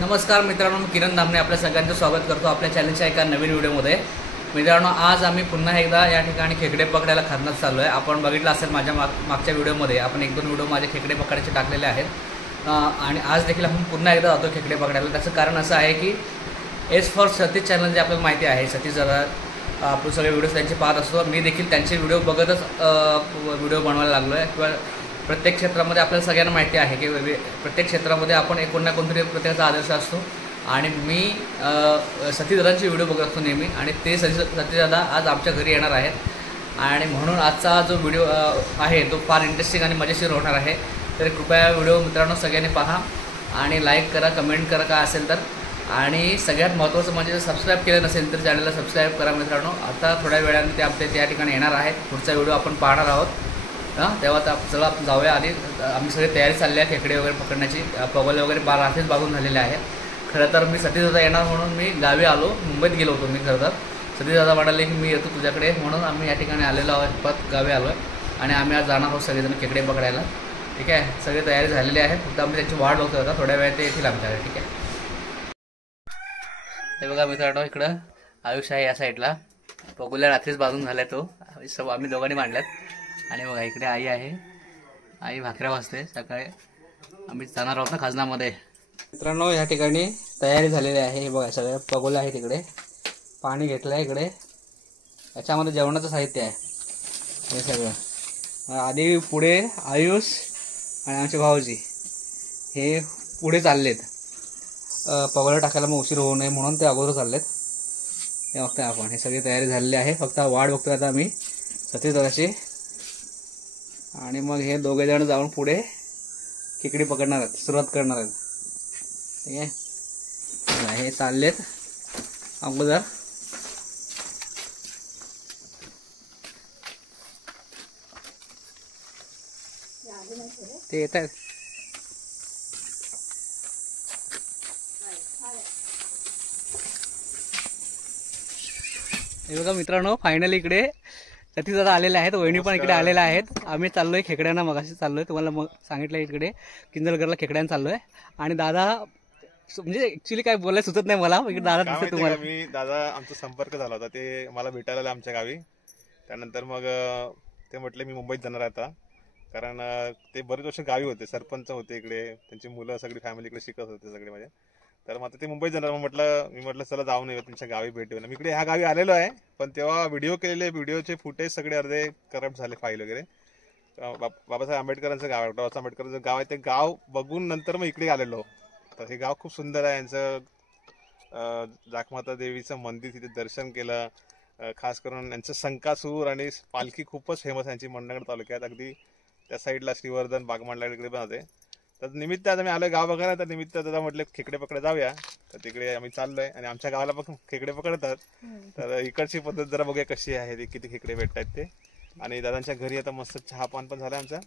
नमस्कार मित्रांनो, मी किरण धामणे आपल्या सगळ्यांचं स्वागत करतो आपल्या चॅनलच्या एका नवीन व्हिडिओमध्ये। मित्रांनो, आज आम्ही पुन्हा एकदा या ठिकाणी खेकडे पकडायला खारनात चाललो आहे। आपण बघितलं असेल माझ्या मागच्या व्हिडिओमध्ये आपण एक दोन व्हिडिओ माझे खेकडे पकडायचे टाकलेले आहेत आणि आज देखील आपण पुन्हा एकदा जातो खेकडे पकडायला। त्याचं कारण असं आहे की एस फॉर सतीश चॅनल जे आपल्याला माहिती आहे, सतीश जरा आपण सगळे व्हिडिओज त्यांचे पाहत असतो। मी देखील त्यांचे व्हिडिओ बघतच व्हिडिओ बनवायला लागलो आहे। किंवा प्रत्येक क्षेत्रामध्ये आपल्याला सगळ्यांना माहिती आहे की प्रत्येक क्षेत्रामध्ये आपण एक कोणत्या कोणतरी प्रत्येकाचा आदर्श असतो आणि मी सतीशदादांचे व्हिडिओ बघत असतो नेहमी आणि ते सतीशदादा आज आमच्या घरी येणार आहेत आणि म्हणून आजचा जो व्हिडिओ आहे तो फार इंटरेस्टिंग आणि मजेशीर होणार आहे। तर कृपया व्हिडिओ मित्रांनो सगळ्यांनी पहा आणि लाईक करा, कमेंट करा काय असेल तर, आणि सगळ्यात महत्त्वाचं म्हणजे सबस्क्राईब केलं नसेल तर चॅनलला सबस्क्राईब करा मित्रांनो। आता थोड्या वेळाने ते आपल्या त्या ठिकाणी येणार आहेत, पुढचा व्हिडिओ आपण पाहणार आहोत। तेव्हा चला आपण जाऊया। आधी आम्ही सगळी तयारी चालली आहे खेकडे वगैरे पकडण्याची, पगोले वगैरे रात्रीच बागून झालेले आहेत। खरं तर मी सतीशदादा येणार म्हणून मी गावी आलो, मुंबईत गेलो होतो मी। खरं तर सतीशदादा म्हणाले की मी येतो तुझ्याकडे, म्हणून आम्ही या ठिकाणी आलेलो आहोत, परत गावी आलो आहे आणि आम्ही आज जाणार आहोत सगळेजण खेकडे पकडायला। ठीक आहे, सगळी तयारी झालेली आहे, फक्त आम्ही त्यांची वाट बघतो होता, थोड्या वेळात ते येतील आमच्याकडे। ठीक आहे, हे बघा मित्रांनो, इकडं आयुष आहे या साईडला, पगोल्या रात्रीच बाजून झाल्या तो सब आम्ही दोघांनी मांडल्यात। आणि बघा इकडे आई आहे, आई भाकऱ्या भाजते। सकाळी आम्ही जाणार आहोत ना खाजनामध्ये। मित्रांनो, या ठिकाणी तयारी झालेली आहे। हे बघा सगळे पगोले आहे, तिकडे पाणी घेतलं आहे, इकडे याच्यामध्ये जेवणाचं साहित्य आहे हे सगळं। आधी पुढे आयुष आणि आमचे भाऊजी हे पुढे चाललेत पगोले टाकायला, मग उशीर होऊ नये म्हणून ते अगोदर चाललेत। हे बघताय आपण, हे सगळी तयारी झालेली आहे, फक्त वाट बघतोय आता आम्ही सतीशदादाची। आणि मग हे दोघे जण जाऊन पुढे खेकडी पकडणार आहेत, सुरुवात करणार आहेत। ठीक आहे, हे चाललेत अगोदर। ते येत आहेत, हे बघा मित्रांनो, फायनली इकडे सतीशदादा आलेले आहेत, वहिनी पण इकडे आलेल्या आहेत। आम्ही चाललोय खेकड्यांना, मगाशी चाललोय, तुम्हाला मग सांगितलं इकडे किंजलगरला खेकड्यांना चाललोय। आणि दादा म्हणजे ऍक्च्युली काय बोलायला सुचत नाही मला, दादा दिसते तुम्हाला। मी दादा आमचा संपर्क झाला होता, ते मला भेटायला आले आमच्या गावी। त्यानंतर मग ते म्हटले मी मुंबईत जाणार आता, कारण ते बरेच वर्ष गावी होते, सरपंच होते इकडे, त्यांची मुलं सगळी फॅमिली इकडे शिकत होते सगळे माझे। तर मग आता ते मुंबईत जाणार, मी म्हटलं चला जाऊन येऊ तुमच्या गावी, भेट देऊ ना। मी इकडे ह्या गावी आलेलो आहे, पण तेव्हा व्हिडिओ केलेले, व्हिडिओचे फुटेज सगळे अर्धे करप्ट झाले, फाईल वगैरे। बाबासाहेब आंबेडकरांचं गाव आहे, डॉ. आंबेडकरांचं गाव आहे, ते गाव बघून नंतर मग इकडे आलेलो। तर हे गाव खूप सुंदर आहे, यांचं जाखमाता देवीचं मंदिर, तिथे दर्शन केलं। खास करून यांचं संकासूर आणि पालखी खूपच फेमस आहे यांची, मंडणगड तालुक्यात अगदी त्या साईडला श्रीवर्धन बागमांडला इकडे पण होते। तर निमित्त आता मी आलोय गाव बघायला, तर निमित्त दादा म्हटले खेकडे पकडे जाऊया, तर तिकडे आम्ही चाललोय। आणि आमच्या गावाला पण खेकडे पकडतात, तर इकडची पद्धत जरा बघूया कशी आहे, ते किती खेकडे भेटतात ते। आणि दादांच्या घरी आता मस्त चहा पान पण झालं आमचा,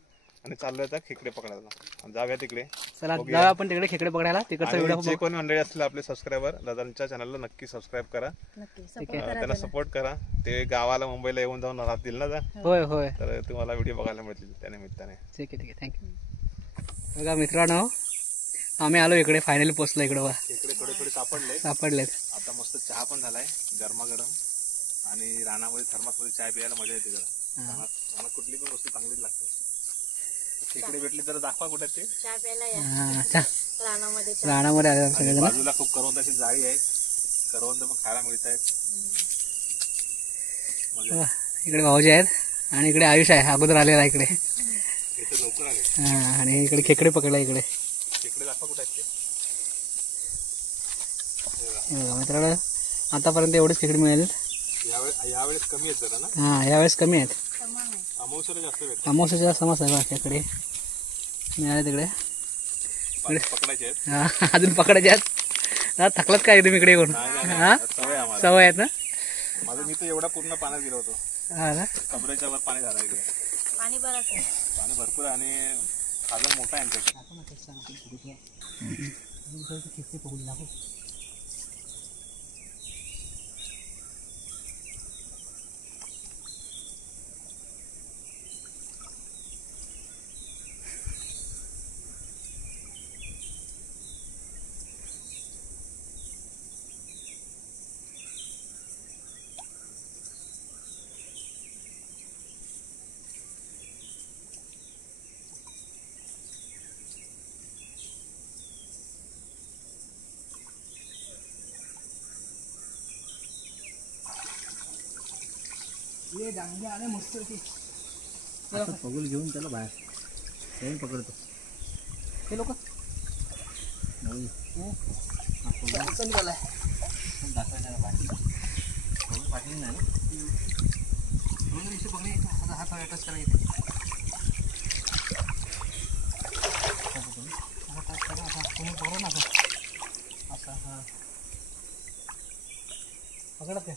आणि चाललोय आता खेकडे पकडायला, जाऊया तिकडे। चला जाऊया आपण तिकडे खेकडे पकडायला। तिकडचा व्हिडिओ जे कोणी मंडळी असतील आपले सबस्क्रायबर, दादांच्या चॅनलला नक्की सबस्क्राईब करा, त्यांना सपोर्ट करा। ते गावाला मुंबईला येऊन जाऊन राहतील ना, होय होय, तर तुम्हाला व्हिडिओ बघायला मिळतील त्या निमित्ताने। ठीक आहे, ठीक आहे, थँक्यू। बघा मित्रांनो, आम्ही आलो इकडे, फायनली पोहोचलो इकडे। इकडे थोडे थोडे सापडलेत। आता मस्त चहा पण झालाय गरमागरम, आणि रानामध्ये थर्मासमध्ये चहा प्यायला मजा येते जरा। रानात कुठली पण वस्तू चांगलीच लागते। खेकडे भेटले तर दाखवा कुठे ते रानामध्ये आले सगळेजण। बाजूला खूप करवंदाची जाळी आहे, करवंद पण खायला मिळत आहेत। इकडे भाऊजी आहेत आणि इकडे आयुष आहे, अगोदर आलेला आहे इकडे। लवकर आले, आणि इकडे खेकडे पकडला, इकडे खेकडे दाखवा कुठे आहेत ते। मित्रांनो, आतापर्यंत एवढेच खेकडे मिळाले, यावेळेस कमी आहेत जरा ना। हा, यावेळेस कमी आहेत, अमावस्याला जास्त भेटतात, अमावस्याचा समास आहे खेकडे मिळाले तिकडे। पकडायचे आहेत, हा अजून पकडायचे आहेत। थकलात काय तुम्ही इकडे येऊन? हा, सवय आहेत ना माझं। मी तर एवढा पूर्ण पाण्यात गेलो होतो, हा ना, कमरेच्या वर पाणी झालं इकडे, पाणी भरपूर आहे आणि खाजन मोठा आहे आमच्याकडे। ये डांगे आले मस्त होती. आता पगुल घेऊन त्याला बाहेर जाऊन पकडतो. हे लोक नाही असं निघालाय. दाखवायला बाहेर पगुल पाठवली नाही ना. म्हणून इथे बघणे आता हात टच करायला येते. आता टच करा. आता तुम्ही पकडा ना असं हां पकडा ते.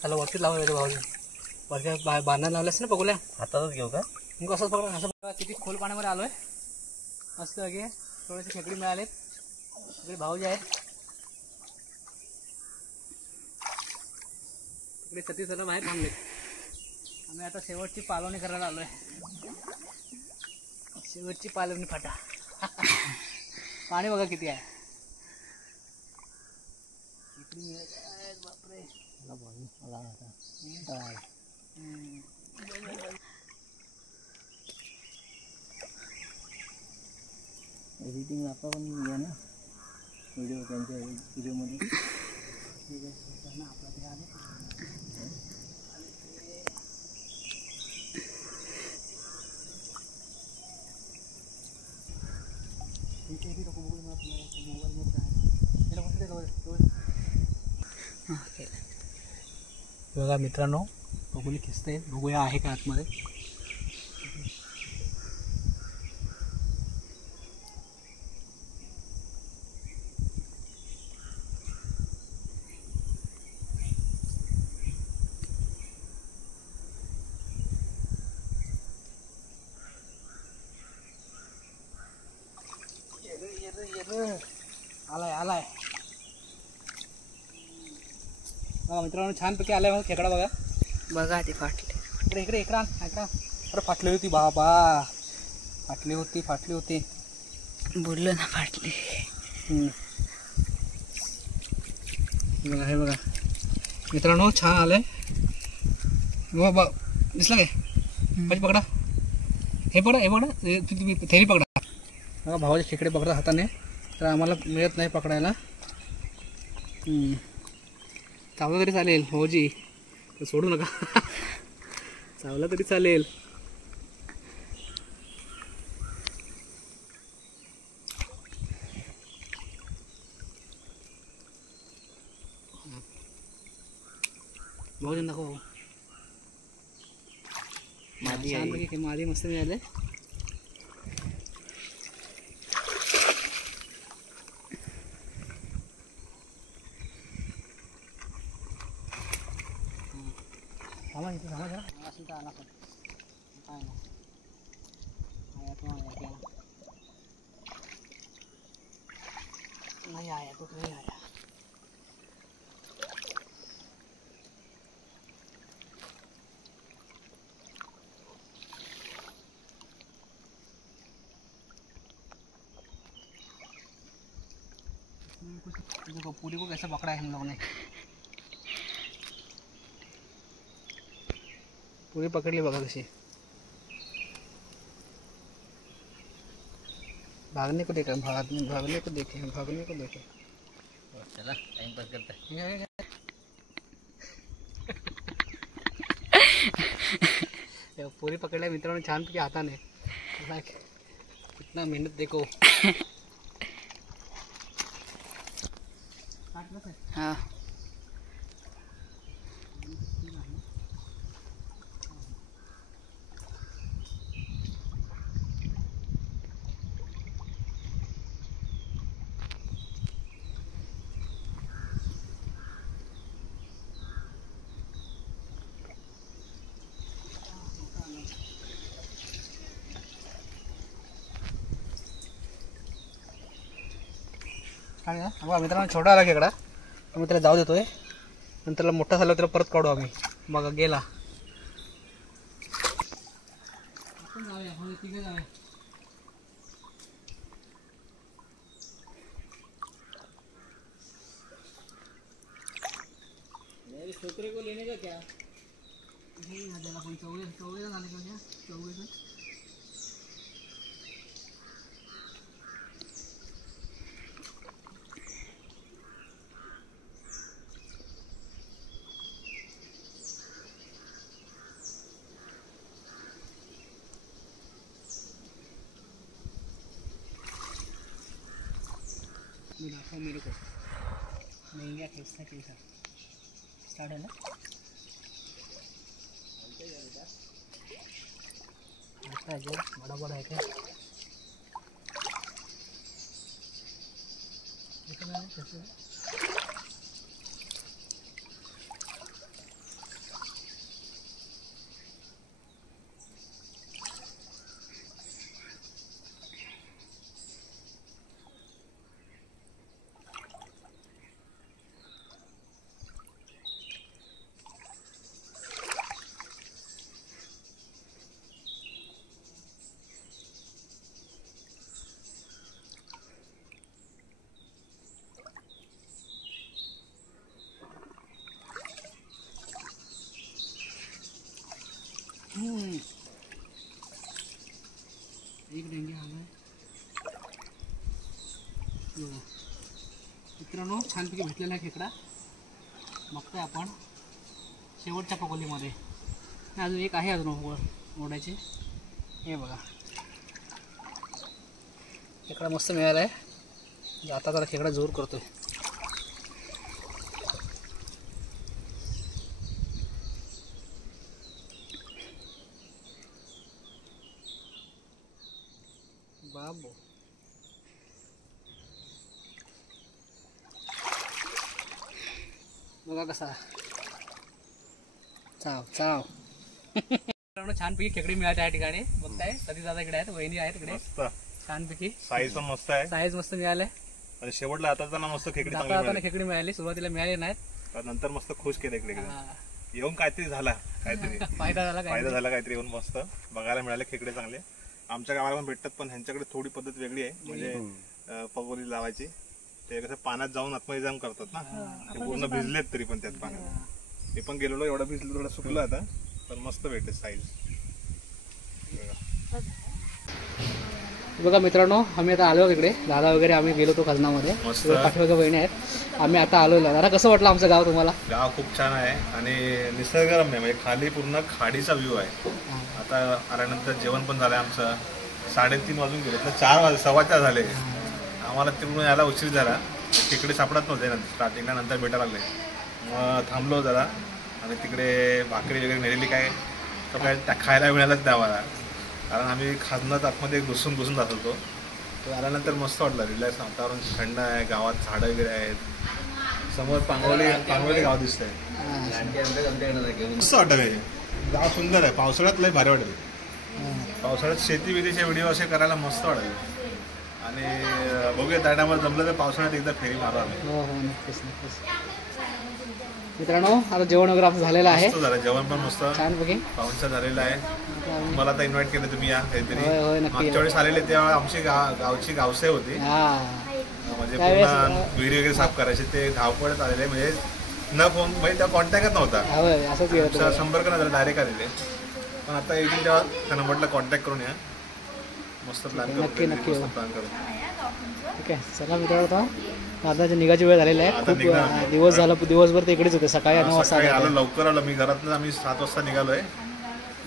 त्याला वरती लावायला भाऊ वरच्या बांधायला लावल्यास ना पगुल्या. हातातच घेऊ का. मग असंच पकडा. असं बघा किती खोल पाण्यामध्ये आलोय. मस्त अगे थोडेसे खेकडी मिळालेत. इकडे भाऊजी आहेत. इकडे सती सगळं बाहेर थांबलेत. आम्ही आता शेवटची पालवणी करायला आलोय. शेवटची पालवणी फाटा. पाणी बघा किती आहे. खेकडी मिळाले बापरे. एडिटिंग आता पण घ्या ना व्हिडिओ त्यांच्या व्हिडिओमध्ये. आपला ते आले बघा मित्रांनो बघून खिचते. बघूया आहे का आतमध्ये. आलाय आलाय बघा मित्रांनो छानपैकी आलाय. मग खेकडा बघा. बघा ते फाटले. इकडे इकडे इकडा इकडा. अरे फाटली होती बाबा. फाटली होती. बोललो ना फाटले. बघा हे बघा मित्रांनो छान आलंय. बाबा दिसलं काय. पाहिजे पकडा. हे पकडा थेरी पकडा. बघा भावाचे खेकडे पकडा हाताने. तर आम्हाला मिळत नाही पकडायला. चावला तरी चालेल भाऊजी. सोडू नका. चावला तरी चालेल. भाऊजी दाखव. मादी मस्त मिळाले. इथे झाला जरा असेल तर आला पण काय ना आया तो आया क्या नहीं आया तो नहीं आया. देखो पूरी को कैसे पकड़ा है हम लोगों ने. पूरी पकड़ ली बघा कशी. भागने को देखा. भागने को देखे. चला टाइम पास करता है. पूरी पकड़ले मित्रांनो छानपैकी हाताने. कितना मेहनत देखो. हाँ मित्रांनो छोटा आला खेकडा. आम्ही त्याला जाऊ देतोय. नंतर मोठा झाला त्याला परत काढू आम्ही. बघा गेला. छोकरे को लेने का क्या. चौगे जाने का क्या. चौगे से मी दाखव मेरे को महंगा कैसा कैसा स्टार्ट है ना ऐसा जो बड़ा बड़ा है क्या कितना है कैसे है? एक डेंगे हमें मित्रांनो छानपैकी भेटलेला आहे खेकडा बघतोय आपण शेवटच्या पकोलीमध्ये अजून एक आहे अजून वर ओढायचे हे बघा खेकडा मस्त मिळाला आहे आता जरा खेकडा जोर करतोय बाबो बघा कसा चाव चाव छानपैकी खेकडी मिळाली त्या ठिकाणी बघताय सती दादा इकडे आहेत वहिनी आहेत इकडे मस्त छानपैकी साईज पण मस्त आहे साईज मस्त मिळाले आणि शेवटला आता मस्त खेकडी चांगली आता मिळाली. खेकडी मिळाली सुरुवातीला मिळाली नाहीत नंतर मस्त खुश केलं इकडे हा. येऊन काहीतरी झाला काहीतरी फायदा झाला काय फायदा झाला काहीतरी येऊन मस्त बघायला मिळाले खेकडे चांगले आमच्या गावाला पण भेटतात पण ह्यांच्याकडे थोडी पद्धत वेगळी आहे म्हणजे पगोली लावायची ते कसं पाण्यात जाऊन आतमध्ये जाऊन करतात ना ते पूर्ण भिजलेत तरी पण त्यात पाण्यात मी पण गेलेलो एवढं भिजलं थोडं सुकलं आता पण मस्त भेटते साईज बघा मित्रांनो आम्ही आता आलो इकडे दादा वगैरे आम्ही गेलो होतो खजनामध्ये मस्त. पाठीमागे बहिणी आहेत आम्ही आता आलो दादा कसं वाटलं आमचं गाव तुम्हाला गाव खूप छान आहे आणि निसर्गरम्य म्हणजे खाली पूर्ण खाडीचा व्ह्यू आहे आता आल्यानंतर जेवण पण झालंय आमचं 3:30 वाजून गेले तर 4 वाजले 4:15 झाले आम्हाला तिकडून यायला उशीर झाला तिकडे सापडत नव्हते ना स्टार्टिंगला नंतर भेटायला लागले मग थांबलो जरा आणि तिकडे भाकरी वगैरे नेलेली काय तर काय खायला मिळालंच नाही आम्हाला कारण आम्ही खाजनात आतमध्ये घुसून जात होतो तो आल्यानंतर मस्त वाटलं रिलॅक्स वातावरण थंड आहे गावात झाडं वगैरे आहेत समोर पांगवली गाव दिसतंय मस्त वाटतं हे गाव सुंदर आहे पावसाळ्यात लय भारी वाटत पावसाळ्यात शेती व्हिडिओ असे करायला मस्त वाटेल आणि बघूया त्या टायमाला जमलं तर पावसाळ्यात एकदा फेरी मारू आम्ही हो हो नक्कीच नक्कीच मित्रांनो आता जेवण वगैरे आपलं झालेलं आहे मस्त झालं जेवण पण मस्त छानपैकी पाहुणचार झालेला आहे मला आता इन्व्हाइट केलं तुम्ही या काहीतरी होय, होय, नक्की. मागच्या वेळेस आलेले तेव्हा आमची गावची गावसाई होती हा म्हणजे त्यावेळेस, पूर्ण विहिरी वगैरे साफ करायचे ते धावपळत आलेले म्हणजे न फोन म्हणजे त्या कॉन्टॅक्टच नव्हता होय असंच गेलं आमचा संपर्क नाही झाला डायरेक्ट आलेले पण आता येतील तेव्हा त्यांना म्हटलं कॉन्टॅक्ट करून या मस्त प्लॅन नक्की, नक्की. करू प्लॅन करू ठीक आहे चला मित्रांनो दादाची निघाची वेळ झालेली आहे आता खूप निघणार. दिवस झाला दिवसभर ते इकडेच होते सकाळी 9 वाजता सकाळी आले आलो होते. लवकर आलो मी घरातनं आम्ही 7 वाजता निघालोय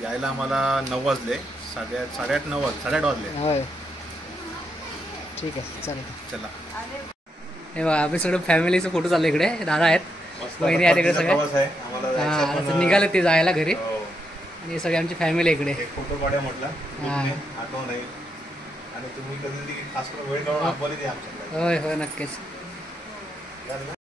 यायला आम्हाला 9 वाजले 8:30 वाजले होय ठीक आहे चालेल चला हे बघा आम्ही सगळं फॅमिलीचे फोटो चालले इकडे दादा आहेत वहिनी आहेत इकडे सगळे प्रवास आहे आम्हाला हा जायचं आता पण, निघाले ते जायला घरी हो. आणि हे सगळे आमची फॅमिली इकडे एक फोटो काढूया म्हटलं हा. आठवण नाही आणि तुम्ही कधी खास करून वेळ काढून आम्हाला द्या आमच्याकडे होय होय नक्कीच